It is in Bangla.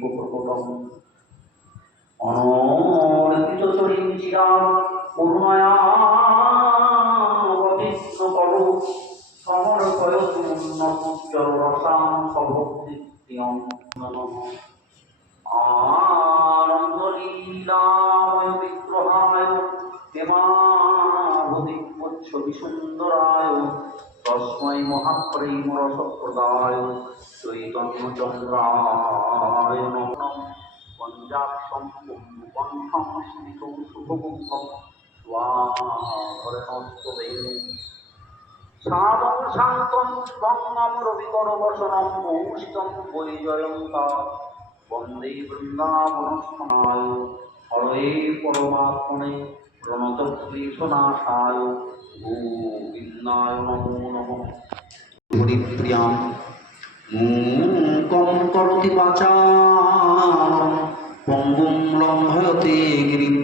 প্রকটম অনর্পিত চরিঞ্চিরা করুণায়া অবিষ্ণ করো সমর্পয়োন্নতুজ্জ্বল রসাং সভক্তিপ্রিয়ং নমঃ আনন্দলীলাময় বিগ্রহায় হেমাভূতিচ্ছবি সুন্দরায় তস্मै মহাপ্রেম রসপ্রদায় চৈতন্যচন্দ্রায় নমঃ পঞ্চাক্ষং কণ্ঠং স্মিতং শুভমুখং স্বাধরেণস্তবেন সাদং শান্তং ভঙ্গম রবিকরবসনম ভূষিতং বৈজয়ন্তা বন্দে বৃন্দাবনস্থনায় হরে পরমাত্মনে প্রণতক্লেশনাশায় গোবিন্দায় নমো নমঃ। হরিপ্রিয়াং মূকং করোতি বাচালং পঙ্গুং লঙ্ঘয়তে গিরিম